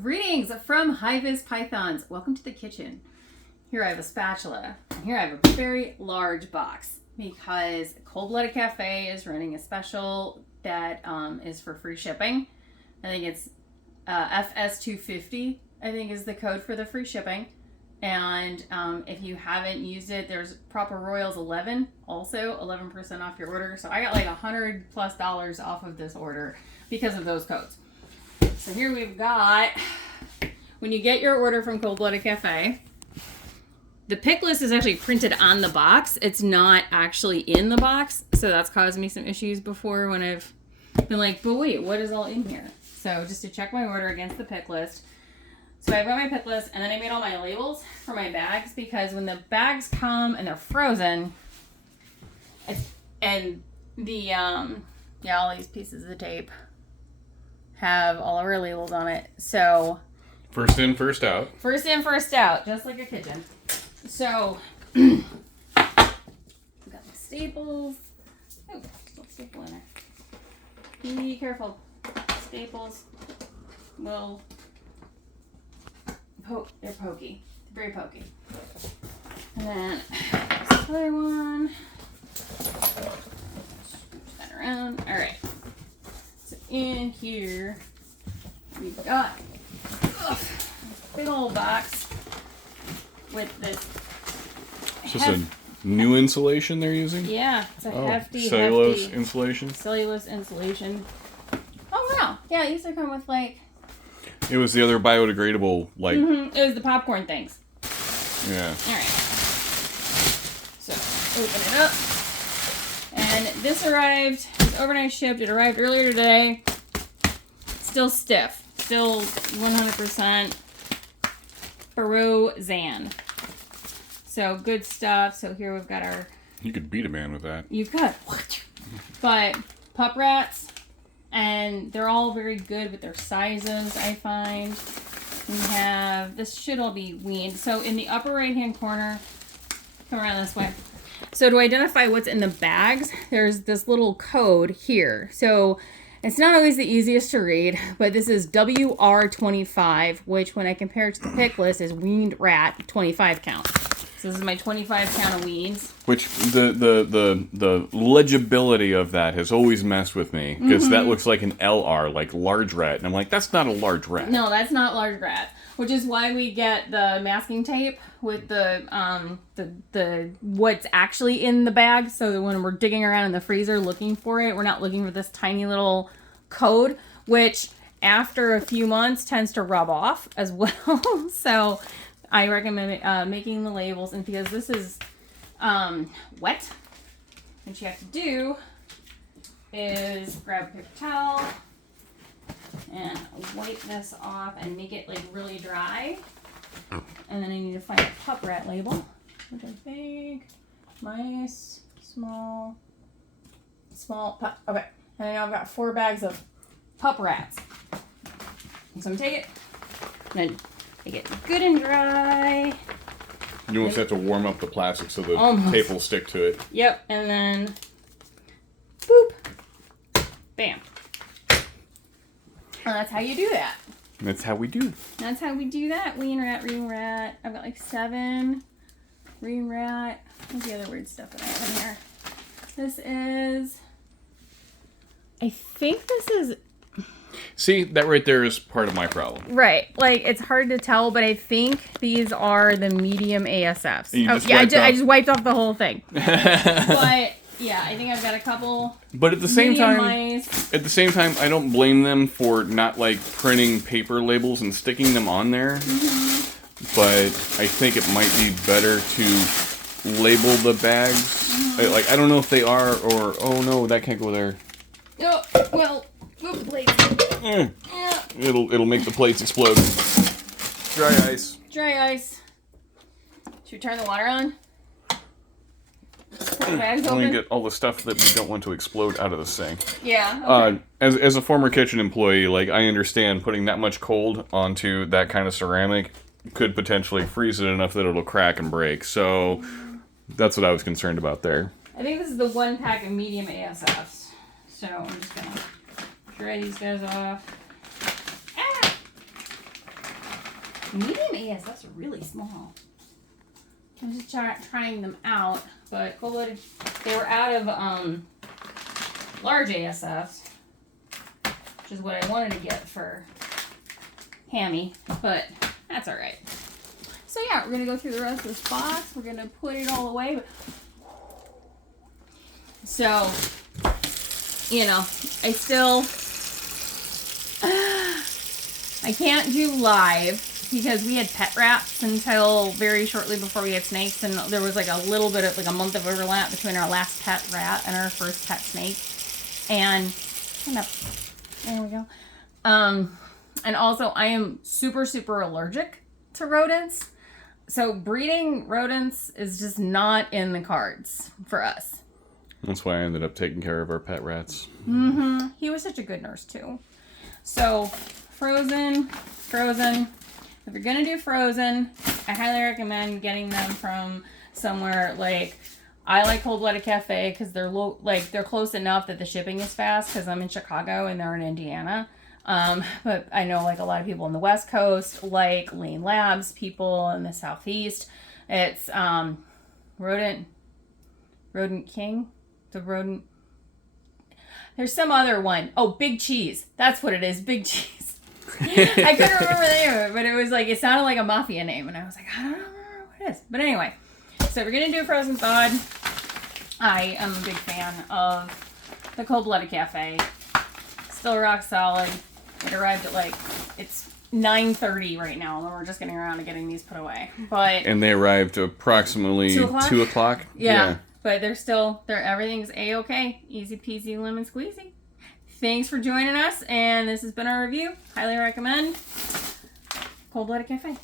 Greetings from HI-VIS Pythons. Welcome to the kitchen. Here I have a spatula. And here I have a very large box because Cold Blooded Cafe is running a special that is for free shipping. I think it's FS250, I think is the code for the free shipping. And if you haven't used it, there's Proper Royals 11, also 11% off your order. So I got like $100+ off of this order because of those codes. So here we've got, when you get your order from Cold Blooded Cafe, the pick list is actually printed on the box. It's not actually in the box. So that's caused me some issues before when I've been like, but wait, what is all in here? So just to check my order against the pick list. So I've got my pick list, and then I made all my labels for my bags because when the bags come and they're frozen, and the, all these pieces of tape have all of our labels on it. So first in, first out. First in, first out, just like a kitchen. So we got the staples. Oh, little staple in there. Be careful. Staples will poke. They're pokey. They're very pokey. And then this other one. Switch that around. All right. So in here we've got a big old box with this. Is this a new insulation they're using? Yeah, it's a hefty cellulose insulation. Cellulose insulation. Oh wow! Yeah, it used to come with like. It was the other biodegradable like. Mm-hmm. It was the popcorn things. Yeah. All right. So open it up, and this arrived. It's overnight shipped. It arrived earlier today. Still stiff. Still 100% Barozan. So good stuff. So here we've got our. You could beat a man with that. You could. But pup rats, and they're all very good with their sizes, I find. We have, this should all be weaned. So in the upper right hand corner, come around this way. So to identify what's in the bags, there's this little code here. So it's not always the easiest to read, but this is WR25, which when I compare it to the pick list is weaned rat 25 count. So this is my 25 count of weans. Which the legibility of that has always messed with me because that looks like an LR, like large rat, and I'm like, that's not a large rat. No, that's not large rat. Which is why we get the masking tape with the what's actually in the bag, so that when we're digging around in the freezer looking for it, we're not looking for this tiny little code, which after a few months tends to rub off as well. So I recommend making the labels, and because this is wet, what you have to do is grab a paper towel and wipe this off and make it like really dry. And then I need to find a pup rat label, which I think mice, small pup. Okay, and then I've got 4 bags of pup rats. So I'm gonna take it, and then make it good and dry. You almost have to warm up the plastic so the tape will stick to it. Yep, and then boop, bam. And that's how you do that. That's how we do. That's how we do that. Wean rat, ream rat. I've got like 7. Ream rat. What's the other weird stuff that I have in here? This is. I think this is. See, that right there is part of my problem. Right. Like, it's hard to tell, but I think these are the medium ASFs. I just wiped off the whole thing. But. Yeah, I think I've got a couple. But at the same time, mice. I don't blame them for not like printing paper labels and sticking them on there. Mm-hmm. But I think it might be better to label the bags. Mm-hmm. I don't know if they are or no, that can't go there. Oh well, move the plates. Yeah. It'll make the plates explode. Dry ice. Dry ice. Should we turn the water on? Bags Only open? get all the stuff that we don't want to explode out of the sink. Yeah. Okay. As a former kitchen employee, like I understand putting that much cold onto that kind of ceramic could potentially freeze it enough that it'll crack and break. So that's what I was concerned about there. I think this is the 1 pack of medium ASFs. So I'm just gonna dry these guys off. Ah! Medium ASFs are really small. I'm just trying them out, but they were out of large ASFs, which is what I wanted to get for Hammy, but that's all right. So yeah, we're gonna go through the rest of this box. We're gonna put it all away. So, you know, I can't do live because we had pet rats until very shortly before we had snakes, and there was like a little bit of like a month of overlap between our last pet rat and our first pet snake. And there we go. And also I am super, super allergic to rodents. So breeding rodents is just not in the cards for us. That's why I ended up taking care of our pet rats. Mm-hmm. He was such a good nurse too. So frozen. If you're gonna do frozen, I highly recommend getting them from somewhere like, I like Cold Blooded Cafe because they're close enough that the shipping is fast because I'm in Chicago and they're in Indiana. But I know like a lot of people on the West Coast, like Lean Labs, people in the Southeast. It's Rodent King, There's some other one. Oh, Big Cheese. That's what it is. Big Cheese. I couldn't remember the name of it, but it was like, it sounded like a mafia name, and I was like, I don't remember what it is. But anyway, so we're gonna do frozen thawed. I am a big fan of the Cold Blooded Cafe. Still rock solid. It arrived at like, it's 9:30 right now, and we're just getting around to getting these put away. But and they arrived approximately 2 o'clock. Yeah. But everything's A-okay. Easy peasy lemon squeezy. Thanks for joining us, and this has been our review. Highly recommend Cold Blooded Cafe.